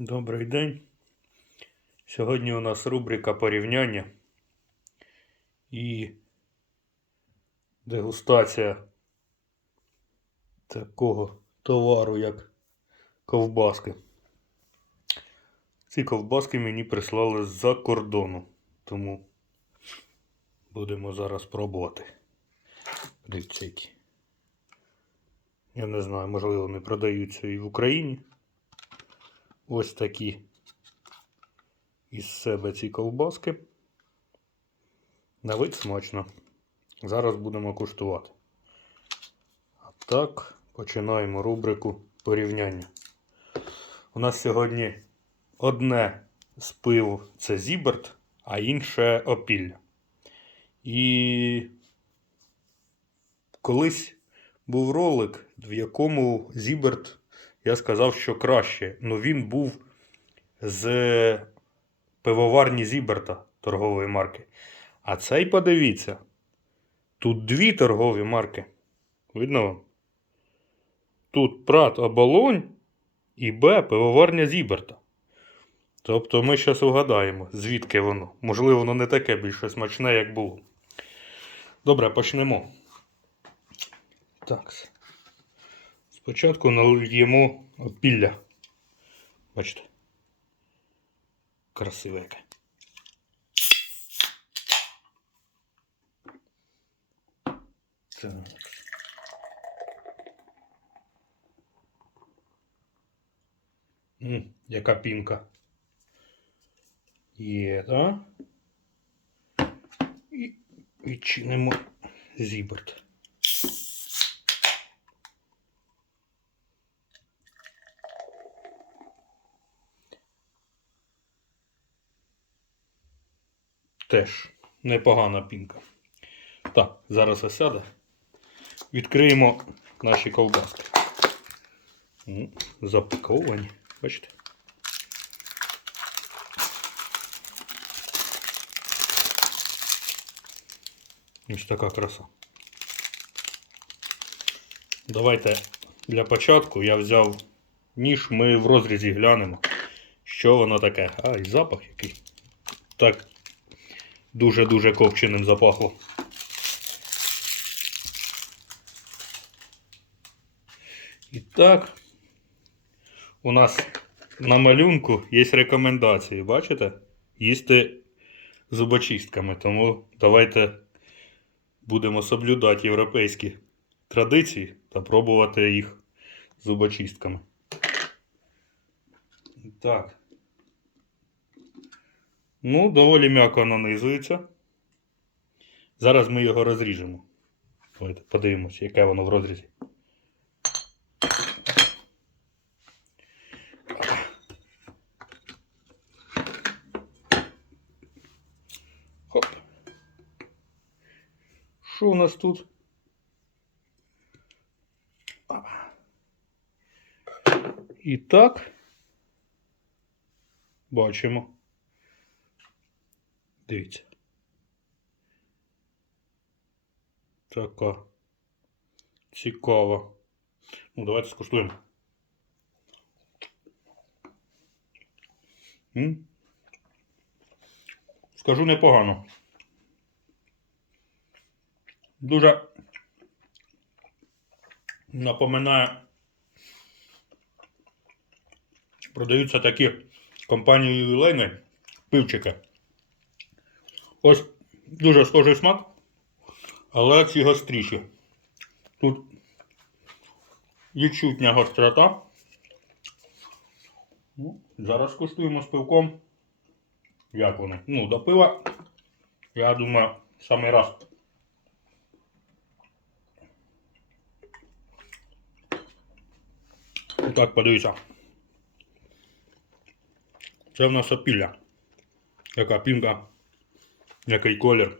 Добрий день. Сьогодні у нас рубрика порівняння і дегустація такого товару, як ковбаски. Ці ковбаски мені прислали з-за кордону, тому будемо зараз пробувати. Які. Я не знаю, можливо, вони продаються і в Україні. Ось такі із себе ці ковбаски. На вид смачно. Зараз будемо куштувати. А так, починаємо рубрику порівняння. У нас сьогодні одне з пив це Зіберт, а інше опілля. І колись був ролик, в якому Зіберт я сказав, що краще. Ну він був з пивоварні Зіберта торгової марки. А цей подивіться. Тут дві торгові марки. Видно вам? Тут Прат Оболонь і Б пивоварня Зіберта. Тобто ми зараз угадаємо, звідки воно. Можливо, воно не таке більше смачне, як було. Добре, почнемо. Так. Спочатку нальємо опілля. Бачите? Красиве яке. Так. М, яка пінка. Є, так? І відчинимо зіберт. Теж непогана пінка. Так, зараз осяде. Відкриємо наші ковбаски. Запаковані. Бачите? Ось така краса. Давайте для початку я взяв ніж, ми в розрізі глянемо, що воно таке. А, і запах який. Так, дуже-дуже копченим запахло. І так, у нас на малюнку є рекомендації, бачите? Їсти зубочистками. Тому давайте будемо соблюдати європейські традиції та пробувати їх зубочистками. Так. Ну, доволі м'яко нанизується. Зараз ми його розріжемо. Давайте подивимося, яке воно в розрізі. Хоп. Що у нас тут? І так. Бачимо. Дивіться. Така. Цікава. Ну, давайте скуштуємо. М? Скажу непогано. Дуже напоминає. Продаються такі компанії ювілейні пивчики. Ось дуже схожий смак, але ці гостріші. Тут відчутня гострота. Ну, зараз куштуємо з пивком. Як вони? Ну, до пива, я думаю, самий раз. Так, подивіться. Це в нас опілля. Яка пінка, який колір.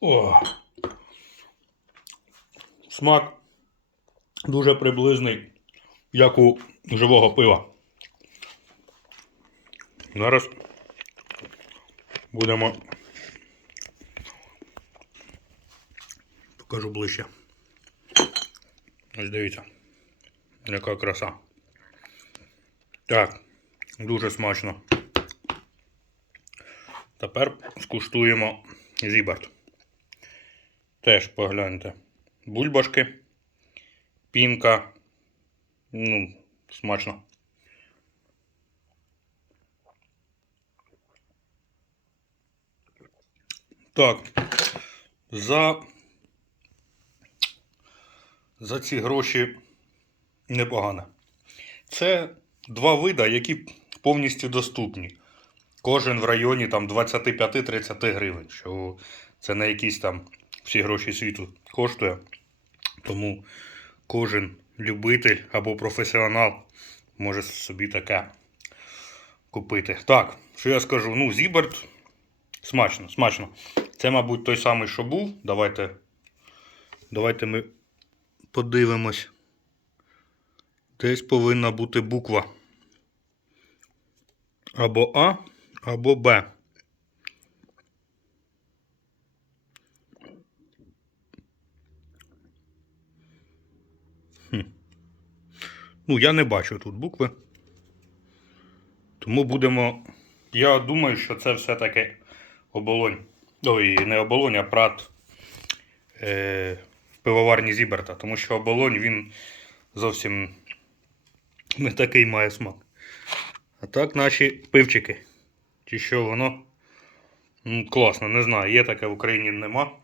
О! Смак дуже приблизний, як у живого пива. Зараз будемо покажу ближче. Ось дивіться. Яка краса. Так, дуже смачно. Тепер скуштуємо зіберт. Теж погляньте. Бульбашки, пінка. Ну, смачно. Так. За. За ці гроші непогано. Це два вида, які повністю доступні. Кожен в районі там 25-30 гривень, що це не якісь там всі гроші світу коштує. Тому кожен любитель або професіонал може собі таке купити. Так, що я скажу? Ну, Зіберт смачно, смачно. Це, мабуть, той самий, що був. Давайте, давайте ми подивимось. Десь повинна бути буква. Або А, або Б. Ну, я не бачу тут букви. Тому будемо. Я думаю, що це все-таки оболонь. Ой, не оболонь, а прат е, в пивоварні Зіберта. Тому що оболонь він зовсім не такий має смак. А так наші пивчики. Чи що воно? Ну, класно, не знаю. Є таке в Україні нема.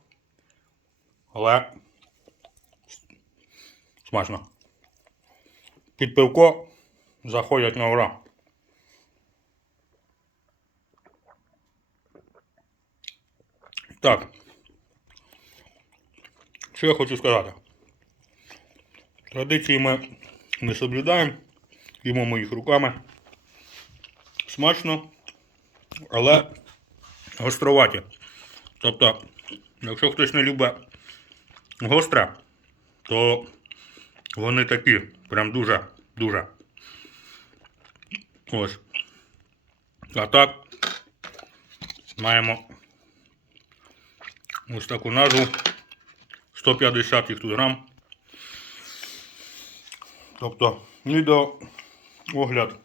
Але смачно. Під пивко заходять на ура. Так. Що я хочу сказати? Традиції ми не соблюдаємо, їмо їх руками. Смачно, але гостроваті. Тобто, якщо хтось не любить гостре, то вони такі, прям дуже, дуже. Ось. А так, маємо ось таку назву. 150 їх тут грам. Тобто, відео огляд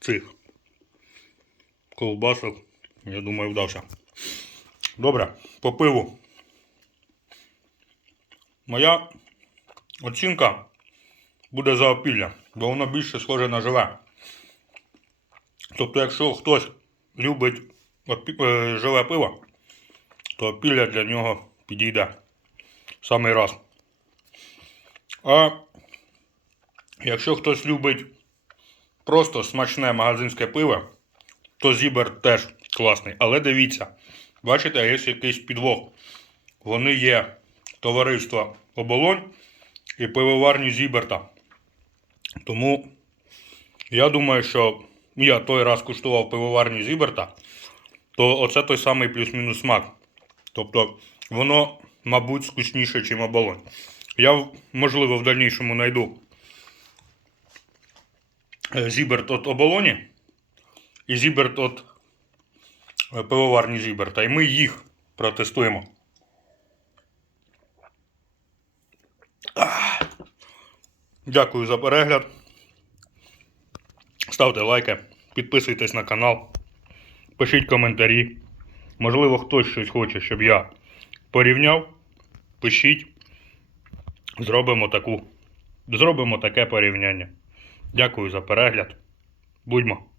цих ковбасок, я думаю, вдався. Добре, по пиву. Моя оцінка буде за опілля, бо воно більше схоже на живе. Тобто, якщо хтось любить е, живе пиво, то опілля для нього підійде самий раз. А якщо хтось любить просто смачне магазинське пиво, то Зібер теж класний. Але дивіться, бачите, є якийсь підвох. Вони є товариство Оболонь і пивоварні Зіберта. Тому я думаю, що я той раз куштував пивоварні Зіберта, то оце той самий плюс-мінус смак. Тобто воно, мабуть, скучніше, ніж оболонь. Я, можливо, в дальнішому знайду Зіберт от оболоні і Зіберт от е, пивоварні Зіберта. І ми їх протестуємо. Дякую за перегляд. Ставте лайки, підписуйтесь на канал, пишіть коментарі. Можливо, хтось щось хоче, щоб я порівняв. Пишіть. Зробимо таку. Зробимо таке порівняння. Дякую за перегляд. Будьмо!